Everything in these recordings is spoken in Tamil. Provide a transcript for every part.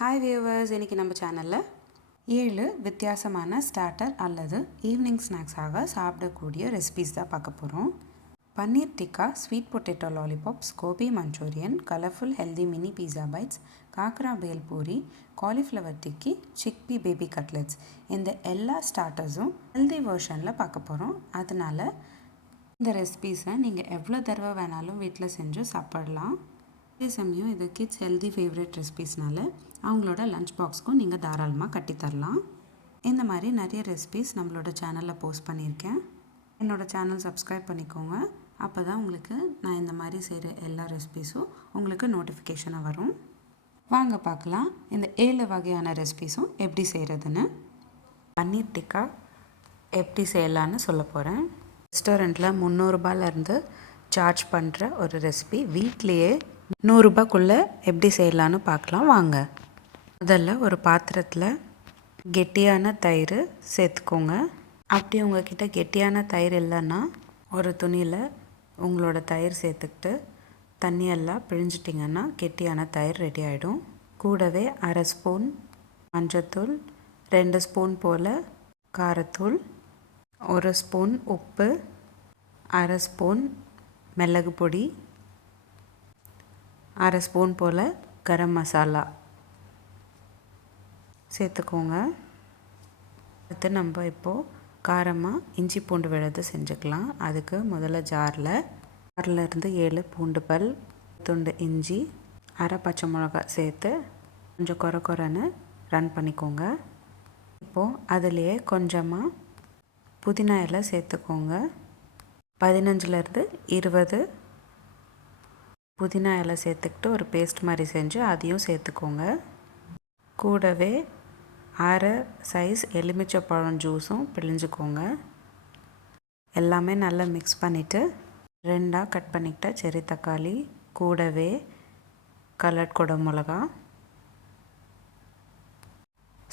ஹாய் வியூவர்ஸ், இன்றைக்கி நம்ம சேனலில் 7 வித்தியாசமான ஸ்டார்டர் அல்லது ஈவினிங் ஸ்நாக்ஸாக சாப்பிடக்கூடிய ரெசிபீஸ் தான் பார்க்க போகிறோம். Paneer tikka, sweet potato lollipops, gobi manchurian, colourful healthy mini pizza bites, khakhra bhel puri, cauliflower tikki, chickpea baby cutlets, இந்த எல்லா ஸ்டார்டர்ஸும் ஹெல்தி வெர்ஷனில் பார்க்க போகிறோம். அதனால் இந்த ரெசிபீஸை நீங்கள் எவ்வளோ தடவை வேணாலும் வீட்டில் செஞ்சு சாப்பிடலாம். அதே சமயம் இது கிட்ஸ் ஹெல்தி ஃபேவரட் ரெசிபீஸ்னால அவங்களோட லஞ்ச் பாக்ஸ்க்கும் நீங்கள் தாராளமாக கட்டித்தரலாம். இந்த மாதிரி நிறைய ரெசிபீஸ் நம்மளோட சேனலில் போஸ்ட் பண்ணியிருக்கேன். என்னோடய சேனல் சப்ஸ்கிரைப் பண்ணிக்கோங்க. அப்போ தான் உங்களுக்கு நான் இந்த மாதிரி செய்கிற எல்லா ரெசிபீஸும் உங்களுக்கு நோட்டிஃபிகேஷனாக வரும். வாங்க பார்க்கலாம் இந்த 7 வகையான ரெசிபீஸும் எப்படி செய்கிறதுன்னு. பன்னீர் டிக்கா எப்படி செய்யலான்னு சொல்ல போகிறேன். ரெஸ்டாரண்ட்டில் 300 ரூபாயிலேருந்து சார்ஜ் பண்ணுற ஒரு ரெசிபி வீட்லேயே 100 ரூபாய்க்குள்ளே எப்படி செய்யலான்னு பார்க்கலாம் வாங்க. முதல்ல ஒரு பாத்திரத்தில் கெட்டியான தயிர் சேர்த்துக்கோங்க. அப்படி உங்கள்கிட்ட கெட்டியான தயிர் இல்லைன்னா ஒரு துணியில் உங்களோட தயிர் சேர்த்துக்கிட்டு தண்ணியெல்லாம் பிழிஞ்சிட்டிங்கன்னா கெட்டியான தயிர் ரெடி ஆகிடும். கூடவே 1/2 ஸ்பூன் மஞ்சத்தூள், 2 ஸ்பூன் போல் காரத்தூள், 1 ஸ்பூன் உப்பு, 1/2 ஸ்பூன் மிளகு பொடி, 1/2 ஸ்பூன் போல் கரம் மசாலா சேர்த்துக்கோங்க. அடுத்து நம்ம இப்போது காரமாக இஞ்சி பூண்டு விழுது செஞ்சுக்கலாம். அதுக்கு முதல்ல ஜாரில் 6லேருந்து 7 பூண்டு பல், துண்டு இஞ்சி, 1/2 பச்சை மிளகா சேர்த்து கொஞ்சம் கொரன்னு ரன் பண்ணிக்கோங்க. இப்போது அதுலேயே கொஞ்சமாக புதினா இலை சேர்த்துக்கோங்க. 15லேருந்து 20 புதினா இலை சேர்த்துக்கிட்டு ஒரு பேஸ்ட் மாதிரி செஞ்சு அதையும் சேர்த்துக்கோங்க. கூடவே 1/2 சைஸ் எலுமிச்சைப்பழம் ஜூஸும் பிழிஞ்சுக்கோங்க. எல்லாமே நல்லா மிக்ஸ் பண்ணிவிட்டு 2ஆக கட் பண்ணிக்கிட்ட செர்ரி தக்காளி, கூடவே கலர்ட் குடை மிளகா,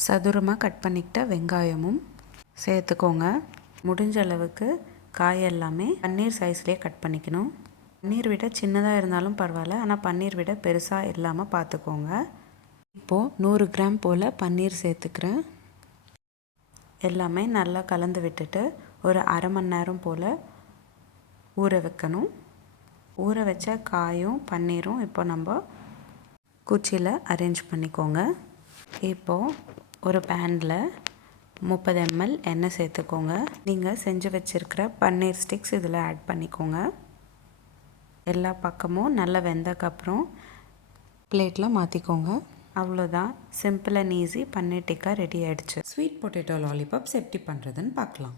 சதுரமாக கட் பண்ணிக்கிட்ட வெங்காயமும் சேர்த்துக்கோங்க. முடிஞ்ச அளவுக்கு காய் எல்லாமே பன்னீர் சைஸ்லேயே கட் பண்ணிக்கணும். பன்னீர் விட சின்னதாக இருந்தாலும் பரவாயில்ல, ஆனால் பன்னீர் விட பெருசாக இல்லாமல் பார்த்துக்கோங்க. இப்போது 100 கிராம் போல் பன்னீர் சேர்த்துக்கிறேன். எல்லாமே நல்லா கலந்து விட்டுட்டு ஒரு 1/2 மணி நேரம் போல் ஊற வைக்கணும். ஊற வச்ச காயும் பன்னீரும் இப்போ நம்ம குச்சியில் அரேஞ்ச் பண்ணிக்கோங்க. இப்போது ஒரு பேனில் 30 ml எண்ணெய் சேர்த்துக்கோங்க. நீங்கள் செஞ்சு வச்சுருக்கிற பன்னீர் ஸ்டிக்ஸ் இதில் ஆட் பண்ணிக்கோங்க. எல்லா பக்கமும் நல்லா வெந்தக்கப்புறம் பிளேட்டில் மாற்றிக்கோங்க. அவ்வளோதான், simple and easy paneer tikka ready ஆகிடுச்சு. ஸ்வீட் பொட்டேட்டோ லாலிபாப்ஸ் எப்படி பண்ணுறதுன்னு பார்க்கலாம்.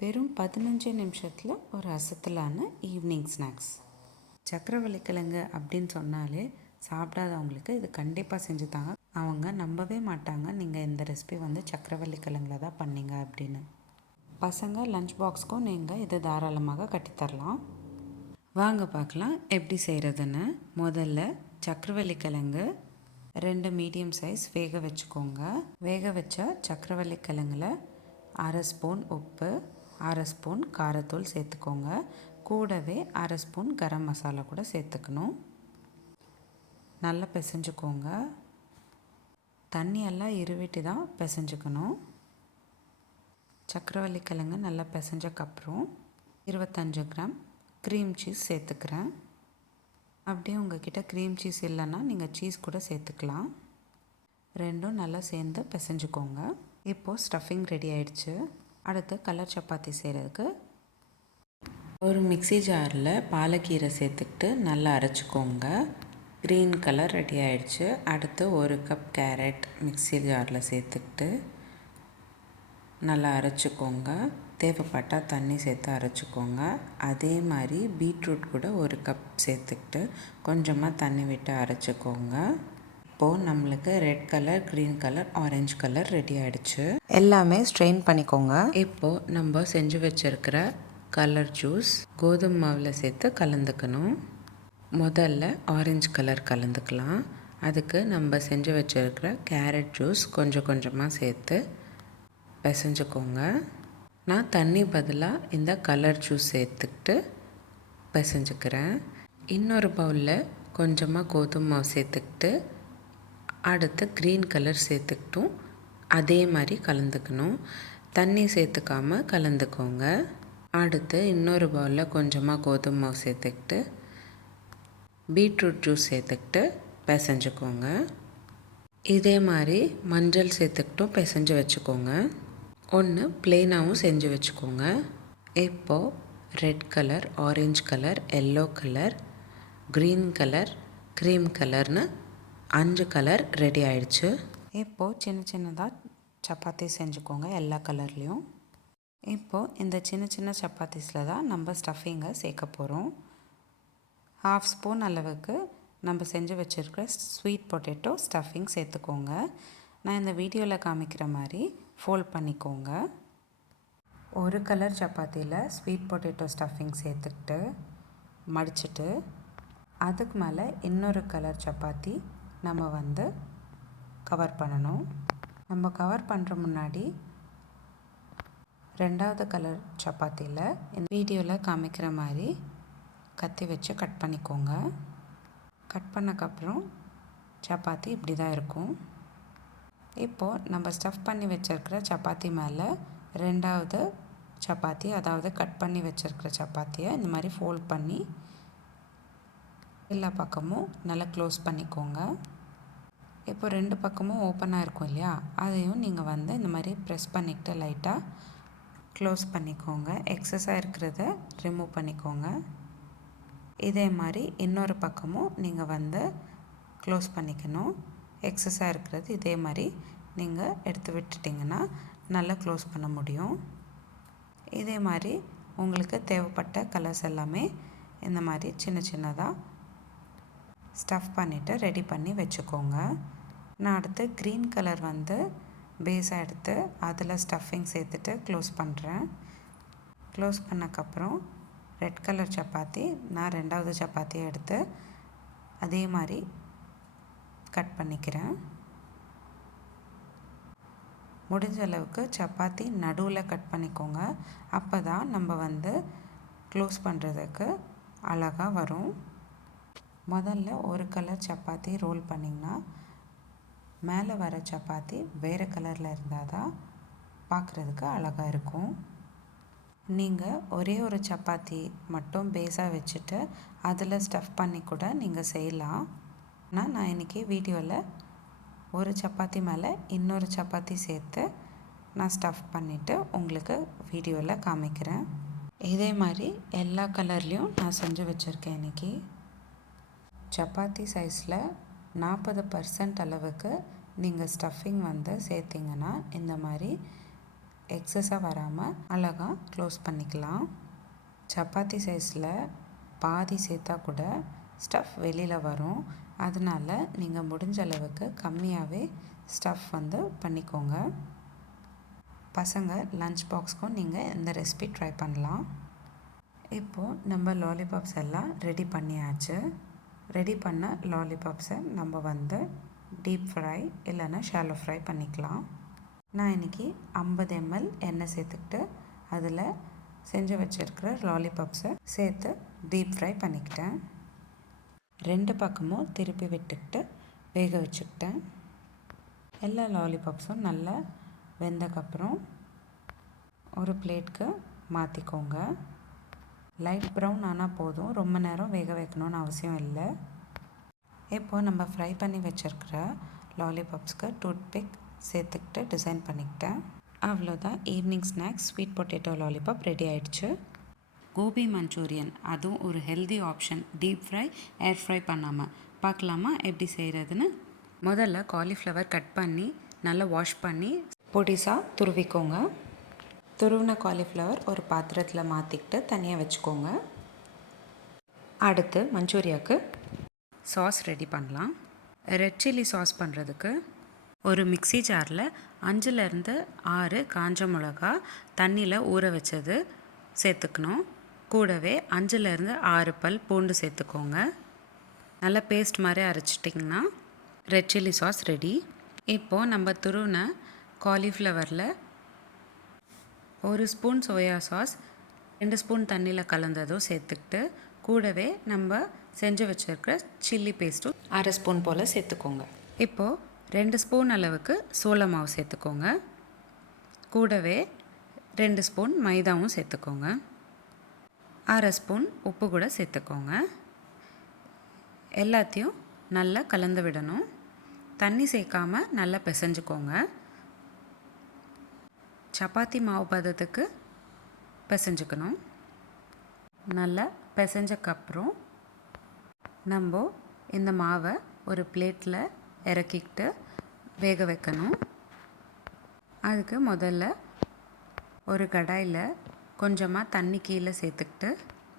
வெறும் 15 நிமிஷத்தில் ஒரு அசத்தலான ஈவினிங் ஸ்நாக்ஸ். சக்கரவள்ளி கிழங்கு அப்படின்னு சொன்னாலே சாப்பிடாதவங்களுக்கு இது கண்டிப்பாக செஞ்சு தாங்க. அவங்க நம்பவே மாட்டாங்க நீங்கள் இந்த ரெசிபி சக்கரவள்ளி கிழங்குல தான் பண்ணீங்க அப்படின்னு. பசங்க லஞ்ச் பாக்ஸ்க்கும் நீங்கள் இது தாராளமாக கட்டித்தரலாம். வாங்க பார்க்கலாம் எப்படி செய்கிறதுன்னு. முதல்ல சக்கரவள்ளி கிழங்கு 2 மீடியம் சைஸ் வேக வச்சுக்கோங்க. வேக வச்ச சக்கரவள்ளி கிழங்குல 1/2 ஸ்பூன் உப்பு, 1/2 ஸ்பூன் காரத்தூள் சேர்த்துக்கோங்க. கூடவே 1/2 ஸ்பூன் கரம் மசாலா கூட சேர்த்துக்கணும். நல்லா பிசைஞ்சுக்கோங்க. தண்ணியெல்லாம் இருவிட்டு தான் பிசைஞ்சுக்கணும். சக்கரவள்ளி கிழங்கு நல்லா பிசைஞ்சக்கப்புறம் 25 கிராம் க்ரீம் சீஸ் சேர்த்துக்கிறேன். அப்படியே உங்கள்கிட்ட க்ரீம் சீஸ் இல்லைன்னா நீங்கள் சீஸ் கூட சேர்த்துக்கலாம். ரெண்டும் நல்லா சேர்ந்து பிசைஞ்சுக்கோங்க. இப்போது ஸ்டஃபிங் ரெடி ஆகிடுச்சு. அடுத்து கலர் சப்பாத்தி செய்கிறதுக்கு ஒரு மிக்ஸி ஜாரில் பாலக்கீரை சேர்த்துக்கிட்டு நல்லா அரைச்சிக்கோங்க. க்ரீன் கலர் ரெடி ஆகிடுச்சு. அடுத்து 1 கப் கேரட் மிக்ஸி ஜாரில் சேர்த்துக்கிட்டு நல்லா அரைச்சிக்கோங்க. தேவைப்பட்டால் தண்ணி சேர்த்து அரைச்சிக்கோங்க. அதே மாதிரி பீட்ரூட் கூட 1 கப் சேர்த்துக்கிட்டு கொஞ்சமாக தண்ணி விட்டு அரைச்சிக்கோங்க. இப்போது நம்மளுக்கு red colour, green colour, orange colour ready ஆகிடுச்சு. எல்லாமே ஸ்ட்ரெயின் பண்ணிக்கோங்க. இப்போது நம்ம செஞ்சு வச்சுருக்கிற கலர் ஜூஸ் கோதுமை மாவில் சேர்த்து கலந்துக்கணும். முதல்ல ஆரஞ்சு கலர் கலந்துக்கலாம். அதுக்கு நம்ம செஞ்சு வச்சுருக்கிற கேரட் ஜூஸ் கொஞ்சம் கொஞ்சமாக சேர்த்து பிசைஞ்சுக்கோங்க. நான் தண்ணி பதிலாக இந்த கலர் ஜூஸ் சேர்த்துக்கிட்டு பிசைஞ்சுக்கிறேன். இன்னொரு பவுலில் கொஞ்சமாக கோதுமை மாவு சேர்த்துக்கிட்டு அடுத்து க்ரீன் கலர் சேர்த்துக்கிட்டும் அதே மாதிரி கலந்துக்கணும். தண்ணி சேர்த்துக்காமல் கலந்துக்கோங்க. அடுத்து இன்னொரு பவுலில் கொஞ்சமாக கோதுமை மாவு சேர்த்துக்கிட்டு பீட்ரூட் ஜூஸ் சேர்த்துக்கிட்டு பிசைஞ்சுக்கோங்க. இதே மாதிரி மஞ்சள் சேர்த்துக்கிட்டும் பிசைஞ்சு வச்சுக்கோங்க. ஒன்று ப்ளெயினாகவும் செஞ்சு வச்சுக்கோங்க. இப்போது red colour, orange colour, yellow colour, green colour, cream கலர்னு 5 கலர் ரெடி ஆயிடுச்சு. இப்போது சின்ன சின்னதாக சப்பாத்தி செஞ்சுக்கோங்க எல்லா கலர்லேயும். இப்போது இந்த சின்ன சின்ன சப்பாத்திஸில் தான் நம்ம ஸ்டஃபிங்கை சேர்க்க போகிறோம். 1/2 ஸ்பூன் அளவுக்கு நம்ம செஞ்சு வச்சுருக்கிற ஸ்வீட் பொட்டேட்டோ ஸ்டஃபிங் சேர்த்துக்கோங்க. நான் இந்த வீடியோவில் காமிக்கிற மாதிரி ஃபோல்ட் பண்ணிக்கோங்க. ஒரு கலர் சப்பாத்தியில் ஸ்வீட் பொட்டேட்டோ ஸ்டஃபிங் சேர்த்துக்கிட்டு மடிச்சுட்டு அதுக்கு மேலே இன்னொரு கலர் சப்பாத்தி நம்ம கவர் பண்ணணும். நம்ம கவர் பண்ணுற முன்னாடி 2வது கலர் சப்பாத்தியில் இந்த வீடியோவில் காமிக்கிற மாதிரி கத்தி வச்சு கட் பண்ணிக்கோங்க. கட் பண்ணக்கப்புறம் சப்பாத்தி இப்படி தான் இருக்கும். இப்போது நம்ம ஸ்டஃப் பண்ணி வச்சுருக்கிற சப்பாத்தி மேலே 2வது சப்பாத்தி, அதாவது கட் பண்ணி வச்சுருக்கிற சப்பாத்தியை இந்த மாதிரி ஃபோல்ட் பண்ணி எல்லா பக்கமும் நல்லா க்ளோஸ் பண்ணிக்கோங்க. இப்போ 2 பக்கமும் ஓப்பனாக இருக்கும் இல்லையா, அதையும் நீங்கள் இந்த மாதிரி ப்ரெஸ் பண்ணிக்கிட்டு லைட்டாக க்ளோஸ் பண்ணிக்கோங்க. எக்ஸஸாக இருக்கிறத ரிமூவ் பண்ணிக்கோங்க. இதே மாதிரி இன்னொரு பக்கமும் நீங்கள் க்ளோஸ் பண்ணிக்கணும். எக்ஸஸாக இருக்கிறது இதே மாதிரி நீங்கள் எடுத்து விட்டுட்டிங்கன்னா நல்லா க்ளோஸ் பண்ண முடியும். இதே மாதிரி உங்களுக்கு தேவைப்பட்ட கலர்ஸ் எல்லாமே இந்த மாதிரி சின்ன சின்னதாக ஸ்டஃப் பண்ணிவிட்டு ரெடி பண்ணி வச்சுக்கோங்க. நான் அடுத்து க்ரீன் கலர் பேஸாக எடுத்து அதில் ஸ்டஃபிங் சேர்த்துட்டு க்ளோஸ் பண்ணுறேன். க்ளோஸ் பண்ணக்கப்புறம் ரெட் கலர் சப்பாத்தி நான் 2வது சப்பாத்தியை எடுத்து அதே மாதிரி கட் பண்ணிக்கிறேன். முடிஞ்ச அளவுக்கு சப்பாத்தி நடுவில் கட் பண்ணிக்கோங்க. அப்போ தான் நம்ம க்ளோஸ் பண்ணுறதுக்கு அழகாக வரும். முதல்ல ஒரு கலர் சப்பாத்தி ரோல் பண்ணிங்கன்னா மேலே வர சப்பாத்தி வேறு கலரில் இருந்தால் தான் பார்க்குறதுக்கு அழகாக இருக்கும். நீங்கள் ஒரே ஒரு சப்பாத்தி மட்டும் பேஸாக வச்சுட்டு அதில் ஸ்டஃப் பண்ணி கூட நீங்கள் செய்யலாம். ஆனால் நான் இன்றைக்கி வீடியோவில் ஒரு சப்பாத்தி மேலே இன்னொரு சப்பாத்தி சேர்த்து நான் ஸ்டஃப் பண்ணிவிட்டு உங்களுக்கு வீடியோவில் காமிக்கிறேன். இதே மாதிரி எல்லா கலர்லேயும் நான் செஞ்சு வச்சுருக்கேன். இன்றைக்கி சப்பாத்தி சைஸில் 40% அளவுக்கு நீங்கள் ஸ்டஃபிங் சேர்த்திங்கன்னா இந்த மாதிரி எக்ஸஸாக வராமல் அழகாக க்ளோஸ் பண்ணிக்கலாம். சப்பாத்தி சைஸில் பாதி சேர்த்தா கூட ஸ்டஃப் வெளியில் வரும். அதனால் நீங்கள் முடிஞ்ச அளவுக்கு கம்மியாகவே ஸ்டஃப் பண்ணிக்கோங்க. பசங்க லஞ்ச் பாக்ஸ்க்கும் நீங்கள் இந்த ரெசிபி ட்ரை பண்ணலாம். இப்போது நம்ம லாலிபாப்ஸ் எல்லாம் ரெடி பண்ணியாச்சு. ரெடி பண்ண லாலிபாப்ஸை நம்ம டீப் ஃப்ரை இல்லைன்னா ஷாலோ ஃப்ரை பண்ணிக்கலாம். நான் இன்றைக்கி 50 ml எண்ணெய் சேர்த்துக்கிட்டு அதில் செஞ்சு வச்சுருக்கிற லாலிபாப்ஸை சேர்த்து டீப் ஃப்ரை பண்ணிக்கிட்டேன். 2 பக்கமும் திருப்பி விட்டுக்கிட்டு வேக வச்சுக்கிட்டேன். எல்லா லாலிபாப்ஸும் நல்லா வெந்தக்கப்புறம் ஒரு பிளேட்க்கு மாற்றிக்கோங்க. லைட் ப்ரௌன் ஆனால் போதும், ரொம்ப நேரம் வேக வைக்கணும்னு அவசியம் இல்லை. இப்போது நம்ம ஃப்ரை பண்ணி வச்சுருக்கிற லாலிபாப்ஸ்க்கு டூத்பிக் சேர்த்துக்கிட்டு டிசைன் பண்ணிக்கிட்டேன். அவ்வளோதான், evening snacks sweet potato lollipop ready ஆகிடுச்சு. கோபி மஞ்சூரியன், அதுவும் ஒரு ஹெல்தி ஆப்ஷன். டீப் ஃப்ரை, ஏர் ஃப்ரை பண்ணாமல். பார்க்கலாமா எப்படி செய்கிறதுன்னு? முதல்ல காலிஃப்ளவர் கட் பண்ணி நல்லா வாஷ் பண்ணி பொடிசாக துருவிக்கோங்க. துருவின காலிஃப்ளவர் ஒரு பாத்திரத்தில் மாற்றிக்கிட்டு தனியாக வச்சுக்கோங்க. அடுத்து மஞ்சூரியாவுக்கு சாஸ் ரெடி பண்ணலாம். ரெட் சில்லி சாஸ் பண்ணுறதுக்கு ஒரு மிக்ஸி ஜாரில் 5லேருந்து 6 காஞ்ச மிளகா தண்ணியில் ஊற வச்சது சேர்த்துக்கணும். கூடவே 5லேருந்து 6 பல் பூண்டு சேர்த்துக்கோங்க. நல்லா பேஸ்ட் மாதிரி அரைச்சிட்டிங்கன்னா ரெட் சில்லி சாஸ் ரெடி. இப்போது நம்ம துருவின காலிஃப்ளவரில் 1 ஸ்பூன் சோயா சாஸ் 2 ஸ்பூன் தண்ணியில் கலந்ததும் சேர்த்துக்கிட்டு கூடவே நம்ம செஞ்சு வச்சுருக்கிற சில்லி பேஸ்ட்டும் 1/2 ஸ்பூன் போல் சேர்த்துக்கோங்க. இப்போது 2 ஸ்பூன் அளவுக்கு சோள மாவு சேர்த்துக்கோங்க. கூடவே 2 ஸ்பூன் மைதாவும் சேர்த்துக்கோங்க. 1/2 ஸ்பூன் உப்பு கூட சேர்த்துக்கோங்க. எல்லாத்தையும் நல்லா கலந்து விடணும். தண்ணி சேர்க்காமல் நல்லா பிசைஞ்சுக்கோங்க. சப்பாத்தி மாவு பதத்துக்கு பிசைஞ்சுக்கணும். நல்லா பிசைஞ்சக்கப்புறம் நம்ம இந்த மாவை ஒரு பிளேட்டில் இறக்கிக்கிட்டு வேக வைக்கணும். அதுக்கு முதல்ல ஒரு கடாயில் கொஞ்சமாக தண்ணி கீழே சேர்த்துக்கிட்டு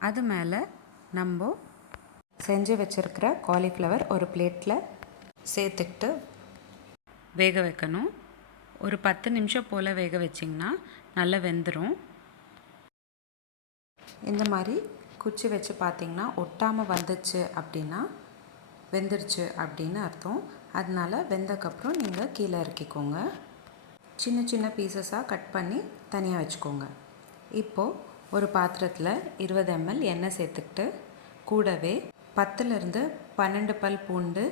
அது மேலே நம்ம செஞ்சு வச்சுருக்கிற காலிஃப்ளவர் ஒரு பிளேட்டில் சேர்த்துக்கிட்டு வேக வைக்கணும். ஒரு 10 நிமிஷம் போல் வேக வச்சிங்கன்னா நல்லா வெந்துடும். இந்த மாதிரி குச்சி வச்சு பார்த்திங்கன்னா ஒட்டாமல் வந்துச்சு அப்படின்னா வெந்துருச்சு அப்படின்னு அர்த்தம். அதனால் வெந்தக்கப்புறம் நீங்கள் கீழே இறக்கிக்கோங்க. சின்ன சின்ன பீசஸாக கட் பண்ணி தனியாக வச்சுக்கோங்க. இப்போது ஒரு பாத்திரத்தில் 20 ml எண்ணெய் சேர்த்துக்கிட்டு கூடவே 10லேருந்து 12 பல் பூண்டு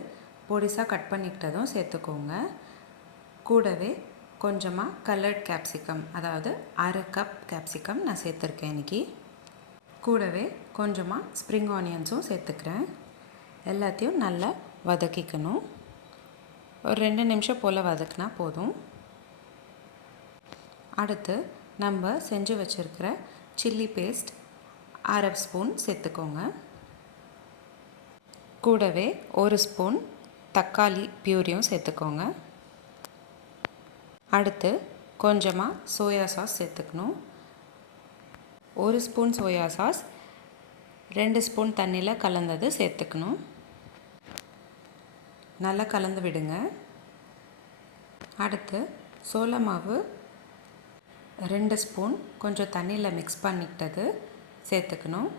பொடிசாக கட் பண்ணிக்கிட்டதும் சேர்த்துக்கோங்க. கூடவே கொஞ்சமாக கலர்ட் கேப்சிகம், அதாவது 1/2 கப் கேப்சிகம் நான் சேர்த்துருக்கேன் இன்றைக்கி. கூடவே கொஞ்சமாக ஸ்ப்ரிங் ஆனியன்ஸும் சேர்த்துக்கிறேன். எல்லாத்தையும் நல்லா வதக்கிக்கணும். ஒரு 2 நிமிஷம் போல் வதக்கினா போதும். அடுத்து நம்ம செஞ்சு வச்சுருக்கிற சில்லி பேஸ்ட் 1/2 ஸ்பூன் சேர்த்துக்கோங்க. கூடவே 1 ஸ்பூன் தக்காளி பியூரியும் சேர்த்துக்கோங்க. அடுத்து கொஞ்சமாக சோயா சாஸ் சேர்த்துக்கணும். 1 ஸ்பூன் சோயா சாஸ் 2 ஸ்பூன் தண்ணியில் கலந்தது சேர்த்துக்கணும். நல்லா கலந்து விடுங்க. அடுத்து சோள மாவு 2 ஸ்பூன் கொஞ்சம் தண்ணியில் மிக்ஸ் பண்ணிக்கிட்டது சேர்த்துக்கணும்.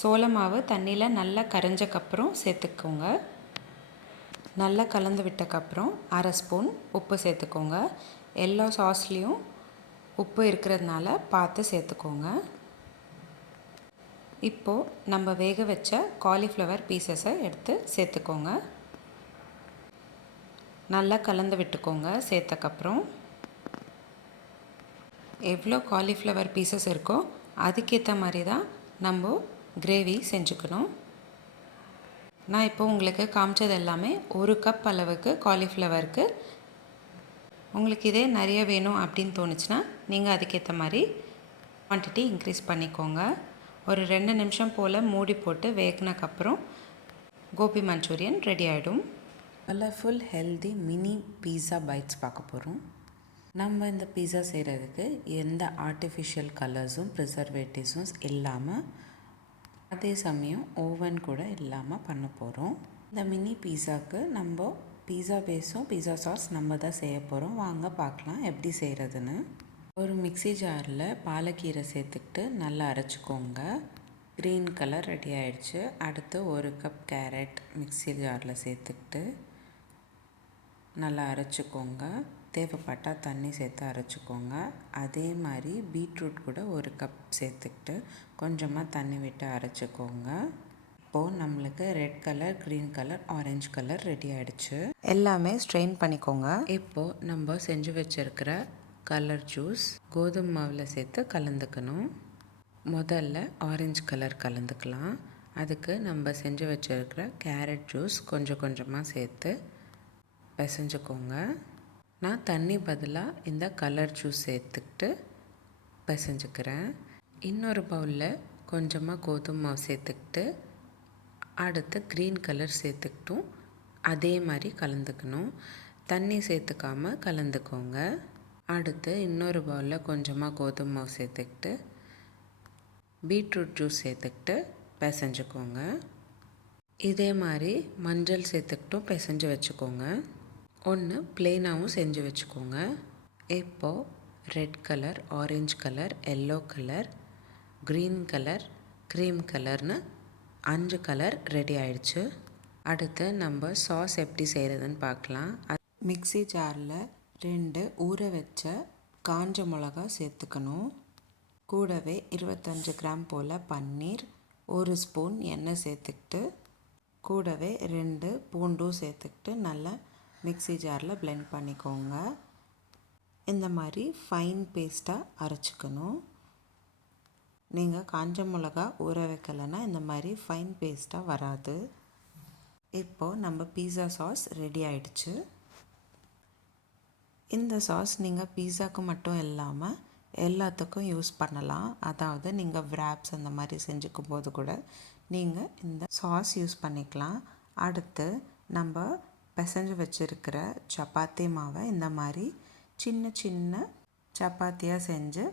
சோள மாவு தண்ணியில் நல்லா கரைஞ்சக்கப்புறம் சேர்த்துக்கோங்க. நல்லா கலந்து விட்டக்கப்புறம் 1/2 ஸ்பூன் உப்பு சேர்த்துக்கோங்க. எல்லா சாஸ்லேயும் உப்பு இருக்கிறதுனால பார்த்து சேர்த்துக்கோங்க. இப்போது நம்ம வேக வச்ச காலிஃப்ளவர் பீசஸை எடுத்து சேர்த்துக்கோங்க. நல்லா கலந்து விட்டுக்கோங்க. சேர்த்தக்கப்புறம் எவ்வளோ காலிஃப்ளவர் பீசஸ் இருக்கோ அதுக்கேற்ற மாதிரி தான் நம்ம கிரேவி செஞ்சுக்கணும். நான் இப்போ உங்களுக்கு காமிச்சது எல்லாமே 1 கப் அளவுக்கு காலிஃப்ளவருக்கு. உங்களுக்கு இதே நிறைய வேணும் அப்படின்னு தோணுச்சுன்னா நீங்கள் அதுக்கேற்ற மாதிரி குவான்டிட்டி இன்க்ரீஸ் பண்ணிக்கோங்க. ஒரு 2 நிமிஷம் போல் மூடி போட்டு வேகினக்கப்புறம் கோபி மஞ்சூரியன் ரெடி ஆகிடும். Colourful healthy mini pizza bytes பார்க்க போகிறோம். நம்ம இந்த பீஸா செய்கிறதுக்கு எந்த ஆர்டிஃபிஷியல் கலர்ஸும் ப்ரிசர்வேட்டிவ்ஸும் இல்லாமல் அதே சமயம் ஓவன் கூட இல்லாமல் பண்ண போகிறோம். இந்த மினி பீஸாவுக்கு நம்ம பீஸா பேஸும் பீஸா சாஸ் நம்ம தான் செய்ய போகிறோம். வாங்க பார்க்கலாம் எப்படி செய்கிறதுன்னு. ஒரு மிக்ஸி ஜாரில் பாலக்கீரை சேர்த்துக்கிட்டு நல்லா அரைச்சிக்கோங்க. க்ரீன் கலர் ரெடி ஆகிடுச்சு. அடுத்து 1 கப் கேரட் மிக்ஸி ஜாரில் சேர்த்துக்கிட்டு நல்லா அரைச்சிக்கோங்க. தேவைப்பட்டால் தண்ணி சேர்த்து அரைச்சிக்கோங்க. அதே மாதிரி பீட்ரூட் கூட 1 கப் சேர்த்துக்கிட்டு கொஞ்சமாக தண்ணி விட்டு அரைச்சிக்கோங்க. இப்போது நம்மளுக்கு red colour, green colour, orange colour ready ஆகிடுச்சு. எல்லாமே ஸ்ட்ரெயின் பண்ணிக்கோங்க. இப்போது நம்ம செஞ்சு வச்சுருக்கிற கலர் ஜூஸ் கோதுமை மாவில் சேர்த்து கலந்துக்கணும். முதல்ல ஆரஞ்சு கலர் கலந்துக்கலாம். அதுக்கு நம்ம செஞ்சு வச்சுருக்கிற கேரட் ஜூஸ் கொஞ்சம் கொஞ்சமாக சேர்த்து பிசைஞ்சுக்கோங்க. நான் தண்ணி பதிலாக இந்த கலர் ஜூஸ் சேர்த்துக்கிட்டு பிசைஞ்சுக்கிறேன். இன்னொரு பவுலில் கொஞ்சமாக கோதுமை மாவு சேர்த்துக்கிட்டு அடுத்து க்ரீன் கலர் சேர்த்துக்கிட்டும் அதே மாதிரி கலந்துக்கணும். தண்ணி சேர்த்துக்காமல் கலந்துக்கோங்க. அடுத்து இன்னொரு பவுலில் கொஞ்சமாக கோதுமை மாவு சேர்த்துக்கிட்டு பீட்ரூட் ஜூஸ் சேர்த்துக்கிட்டு பிசைஞ்சுக்கோங்க. இதே மாதிரி மஞ்சள் சேர்த்துக்கிட்டும் பிசைஞ்சு வச்சுக்கோங்க. ஒன்று ப்ளெயினாகவும் செஞ்சு வச்சுக்கோங்க. இப்போது red colour, orange colour, yellow colour, green colour, cream கலர்னு 5 கலர் ரெடி ஆயிடுச்சு. அடுத்து நம்ம சாஸ் எப்படி செய்கிறதுன்னு பார்க்கலாம். மிக்ஸி ஜாரில் 2 ஊற வச்ச காஞ்ச மிளகா சேர்த்துக்கணும். கூடவே 25 கிராம் போல் பன்னீர், 1 ஸ்பூன் எண்ணெய் சேர்த்துக்கிட்டு கூடவே 2 பூண்டும் சேர்த்துக்கிட்டு நல்லா மிக்ஸி ஜாரில் blend பண்ணிக்கோங்க. இந்த மாதிரி ஃபைன் பேஸ்ட்டாக அரைச்சிக்கணும். நீங்கள் காஞ்ச மிளகா ஊற வைக்கலைன்னா இந்த மாதிரி ஃபைன் பேஸ்ட்டாக வராது. இப்போது நம்ம பீஸா சாஸ் ரெடி ஆயிடுச்சு. இந்த சாஸ் நீங்கள் பீஸாக்கு மட்டும் இல்லாமல் எல்லாத்துக்கும் யூஸ் பண்ணலாம். அதாவது நீங்கள் wraps அந்த மாதிரி செஞ்சுக்கும் போது கூட நீங்கள் இந்த சாஸ் யூஸ் பண்ணிக்கலாம். அடுத்து நம்ம பிசைஞ்சு வச்சுருக்கிற சப்பாத்தி மாவை இந்த மாதிரி சின்ன சின்ன சப்பாத்தியாக செஞ்சு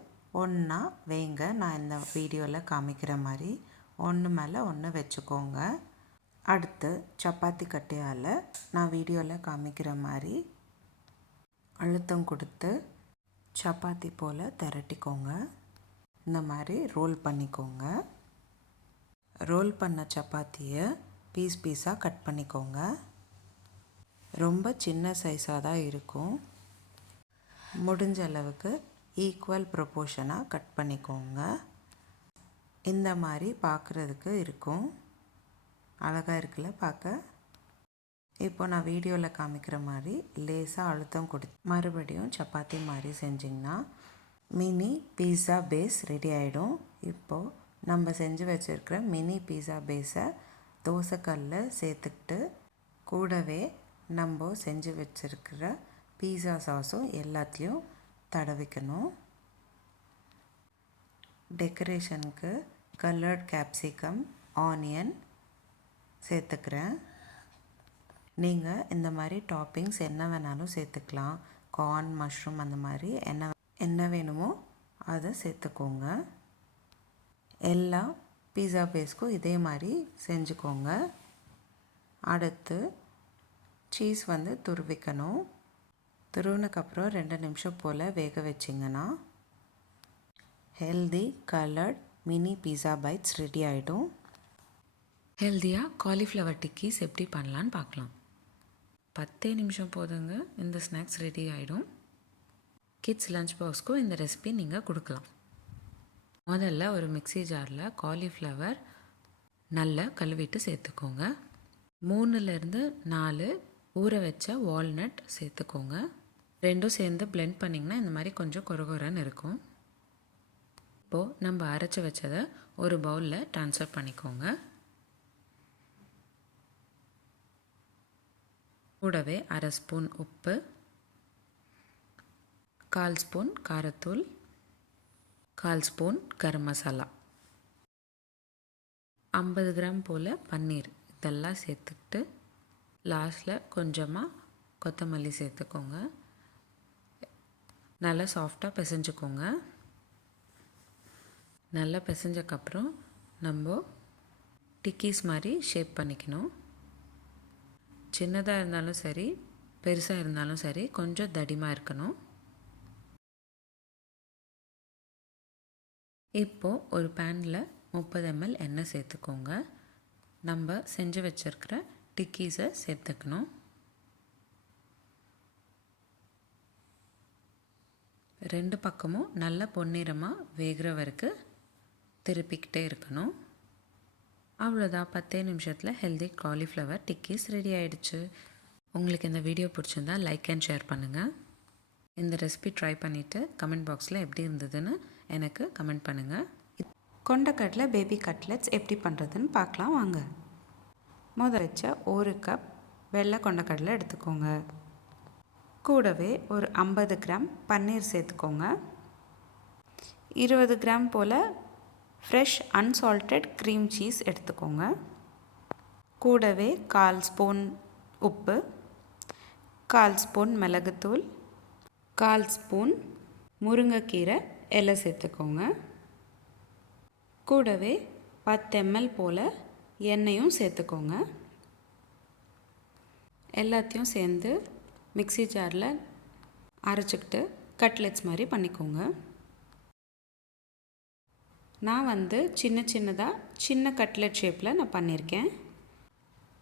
ஒன்றா வைங்க. நான் இந்த வீடியோவில் காமிக்கிற மாதிரி ஒன்று மேலே ஒன்று வச்சுக்கோங்க. அடுத்து சப்பாத்தி கட்டையால் நான் வீடியோவில் காமிக்கிற மாதிரி அழுத்தம் கொடுத்து சப்பாத்தி போல் திரட்டிக்கோங்க. இந்த மாதிரி ரோல் பண்ணிக்கோங்க. ரோல் பண்ண சப்பாத்தியை பீஸாக கட் பண்ணிக்கோங்க. ரொம்ப சின்ன சைஸாக தான் இருக்கும். முடிஞ்ச அளவுக்கு ஈக்குவல் ப்ரொப்போர்ஷனாக கட் பண்ணிக்கோங்க. இந்த மாதிரி பார்க்குறதுக்கு இருக்கும். அழகாக இருக்குல்ல பார்க்க. இப்போ நான் வீடியோவில் காமிக்கிற மாதிரி லேசாக அழுத்தம் மறுபடியும் சப்பாத்தி மாதிரி செஞ்சிங்கன்னா மினி பீஸா பேஸ் ரெடி ஆகிடும். இப்போது நம்ம செஞ்சு வச்சுருக்கிற மினி பீஸா பேஸை தோசைக்கல்லில் சேர்த்துக்கிட்டு கூடவே நம்ம செஞ்சு வச்சுருக்கிற பீஸா சாஸும் எல்லாத்தையும் தடவிக்கணும். டெக்கரேஷனுக்கு கலர்ட் கேப்சிகம், ஆனியன் சேர்த்துக்கிறேன். நீங்கள் இந்த மாதிரி டாப்பிங்ஸ் என்ன வேணாலும் சேர்த்துக்கலாம். கார்ன், மஷ்ரூம் அந்த மாதிரி என்ன வேணுமோ அதை சேர்த்துக்கோங்க. எல்லா பீஸா பேஸ்க்கும் இதே மாதிரி செஞ்சுக்கோங்க. அடுத்து சீஸ் துருவிக்கணும். துருவினக்கப்புறம் 2 நிமிஷம் போல் வேக வச்சிங்கன்னா healthy coloured mini pizza bytes ready ஆகிடும். ஹெல்த்தியாக காலிஃப்ளவர் டிக்கீஸ் எப்படி பண்ணலான்னு பார்க்கலாம். 10 நிமிஷம் போதுங்க, இந்த ஸ்நாக்ஸ் ரெடி ஆகிடும். கிட்ஸ் லஞ்ச் பாக்ஸ்க்கும் இந்த ரெசிபி நீங்கள் கொடுக்கலாம். முதல்ல ஒரு மிக்ஸி ஜாரில் காலிஃப்ளவர் நல்லா கழுவிட்டு சேர்த்துக்கோங்க. 3லேருந்து 4 ஊற வச்ச வால்நட் சேர்த்துக்கோங்க. ரெண்டும் சேர்ந்து blend பண்ணிங்கன்னா இந்த மாதிரி கொஞ்சம் கொரகொரன்னு இருக்கும். இப்போது நம்ம அரைச்சி வச்சதை ஒரு பவுலில் ட்ரான்ஸ்ஃபர் பண்ணிக்கோங்க. கூடவே 1/2 ஸ்பூன் உப்பு, 1/4 spoon காரத்தூள், 1/4 spoon garam masala, 50 gram போல் பன்னீர் இதெல்லாம் சேர்த்துக்கிட்டு லாஸ்ட்டில் கொஞ்சமாக கொத்தமல்லி சேர்த்துக்கோங்க. நல்லா சாஃப்டாக பிசைஞ்சுக்கோங்க. நல்லா பிசைஞ்சக்கப்புறம் நம்ம டிக்கீஸ் மாதிரி ஷேப் பண்ணிக்கணும். சின்னதாக இருந்தாலும் சரி, பெருசாக இருந்தாலும் சரி, கொஞ்சம் தடிமாக இருக்கணும். இப்போது ஒரு பேனில் 30 ml எண்ணெய் சேர்த்துக்கோங்க. நம்ம செஞ்சு வச்சுருக்கிற டிக்கீஸை சேர்த்துக்கணும். ரெண்டு பக்கமும் நல்ல பொன்னிறமாக வேகிற வரைக்கும் திருப்பிக்கிட்டே இருக்கணும். அவ்வளோதான், 10 நிமிஷத்தில் ஹெல்தி காலிஃப்ளவர் டிக்கீஸ் ரெடி ஆகிடுச்சு. உங்களுக்கு இந்த வீடியோ பிடிச்சிருந்தா லைக் அண்ட் ஷேர் பண்ணுங்கள். இந்த ரெசிபி ட்ரை பண்ணிவிட்டு கமெண்ட் பாக்ஸில் எப்படி இருந்ததுன்னு எனக்கு கமெண்ட் பண்ணுங்கள். கொண்டக்கடலை பேபி கட்லெட்ஸ் எப்படி பண்ணுறதுன்னு பார்க்கலாம் வாங்க. முதல் வச்ச 1 கப் வெள்ளை கொண்டக்கடலை எடுத்துக்கோங்க. கூடவே ஒரு 50 கிராம் பன்னீர் சேர்த்துக்கோங்க. 20 கிராம் போல் ஃப்ரெஷ் அன்சால்டட் க்ரீம் சீஸ் எடுத்துக்கோங்க. கூடவே 1/4 ஸ்பூன் உப்பு, 1/4 ஸ்பூன் மிளகுத்தூள், 1/4 ஸ்பூன் முருங்கைக்கீரை இலை சேர்த்துக்கோங்க. கூடவே 10 ml போல் எண்ணெயும் சேர்த்துக்கோங்க. எல்லாத்தையும் சேர்ந்து மிக்ஸி ஜாரில் அரைச்சிக்கிட்டு கட்லெட்ஸ் மாதிரி பண்ணிக்கோங்க. நான் சின்ன கட்லெட் ஷேப்பில் நான் பண்ணியிருக்கேன்.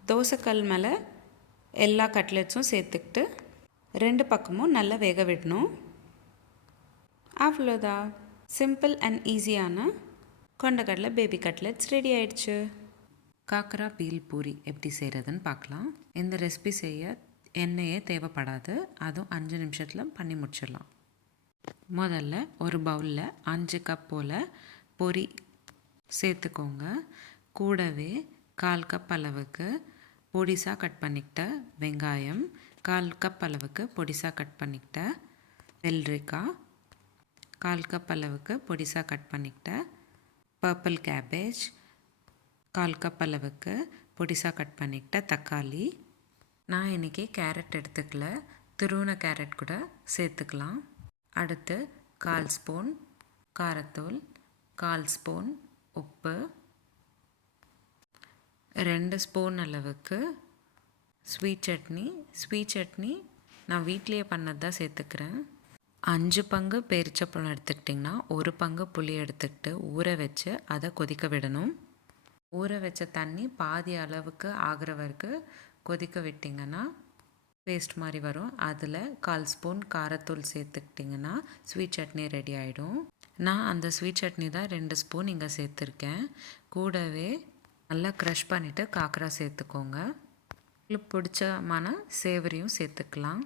தோசைக்கல் மேலே எல்லா கட்லெட்ஸும் சேர்த்துக்கிட்டு 2 பக்கமும் நல்லா வேக விடணும். அவ்வளோதான், சிம்பிள் அண்ட் ஈஸியான கொண்டக்கடலை பேபி கட்லெட்ஸ் ரெடி ஆயிடுச்சு. காக்கரா பீல் பூரி எப்படி செய்கிறதுன்னு பார்க்கலாம். இந்த ரெசிபி செய்ய எண்ணெயே தேவைப்படாது. அதுவும் 5 நிமிஷத்தில் பண்ணி முடிச்சிடலாம். முதல்ல ஒரு பவுலில் 5 கப் போல் பொரி சேர்த்துக்கோங்க. கூடவே 1/4 கப் அளவுக்கு பொடிசாக கட் பண்ணிக்கிட்ட வெங்காயம், 1/4 கப் அளவுக்கு பொடிசாக கட் பண்ணிக்கிட்ட வெள்ளரிக்காய், 1/4 கப் அளவுக்கு பொடிசாக கட் பண்ணிக்கிட்ட பர்பிள் கேபேஜ், 1/4 கப் அளவுக்கு பொடிசாக கட் பண்ணிக்கிட்ட தக்காளி. நான் இன்றைக்கி கேரட் எடுத்துக்கல, துருவின கேரட் கூட சேர்த்துக்கலாம். அடுத்து 1/4 ஸ்பூன் காரத்தூள், 1/4 ஸ்பூன் உப்பு, 2 ஸ்பூன் அளவுக்கு ஸ்வீட் சட்னி நான் வீட்லேயே பண்ணது தான் சேர்த்துக்கிறேன். 5 பங்கு பேரிச்சப்பழம் எடுத்துக்கிட்டிங்கன்னா 1 பங்கு புளி எடுத்துக்கிட்டு ஊற வச்சு அதை கொதிக்க விடணும். ஊற வச்ச தண்ணி பாதி அளவுக்கு ஆகிற வரைக்கும் கொதிக்க விட்டிங்கன்னா பேஸ்ட் மாதிரி வரும். அதில் 1/4 ஸ்பூன் காரத்தூள் சேர்த்துக்கிட்டிங்கன்னா ஸ்வீட் சட்னி ரெடி ஆகிடும். நான் அந்த ஸ்வீட் சட்னி தான் 2 ஸ்பூன் இங்கே சேர்த்துருக்கேன். கூடவே நல்லா க்ரஷ் பண்ணிவிட்டு காக்கரா சேர்த்துக்கோங்க. உங்களுக்கு பிடிச்சமான சேவரியும் சேர்த்துக்கலாம்.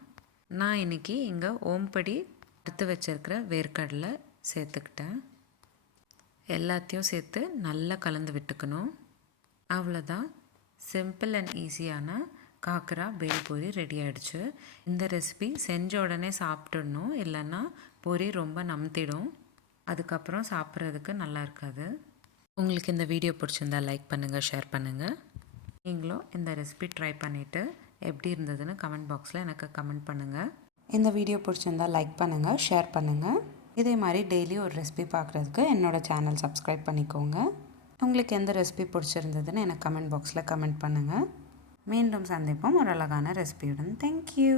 நான் இன்றைக்கி இங்கே ஓம்படி எடுத்து வச்சுருக்கிற வேர்க்கடலை சேர்த்துக்கிட்டேன். எல்லாத்தையும் சேர்த்து நல்லா கலந்து விட்டுக்கணும். அவ்வளோதான், சிம்பிள் அண்ட் ஈஸியான காக்கரா பேல்பூரி ரெடி ஆகிடுச்சு. இந்த ரெசிபி செஞ்ச உடனே சாப்பிட்டுடணும், இல்லைன்னா பொரி ரொம்ப நம்பிடும், அதுக்கப்புறம் சாப்பிட்றதுக்கு நல்லா இருக்காது. உங்களுக்கு இந்த வீடியோ பிடிச்சிருந்தா லைக் பண்ணுங்கள், ஷேர் பண்ணுங்கள். நீங்களும் இந்த ரெசிபி ட்ரை பண்ணிவிட்டு எப்படி இருந்ததுன்னு கமெண்ட் பாக்ஸில் எனக்கு கமெண்ட் பண்ணுங்கள். இந்த வீடியோ பிடிச்சிருந்தா லைக் பண்ணுங்கள், ஷேர் பண்ணுங்கள். இதே மாதிரி டெய்லி ஒரு ரெசிபி பார்க்குறதுக்கு என்னோடய சேனல் சப்ஸ்கிரைப் பண்ணிக்கோங்க. உங்களுக்கு எந்த ரெசிபி பிடிச்சிருந்ததுன்னு எனக்கு கமெண்ட் பாக்ஸில் கமெண்ட் பண்ணுங்கள். மீண்டும் சந்திப்போம் ஒரு அழகான ரெசிபியுடன். தேங்க்யூ.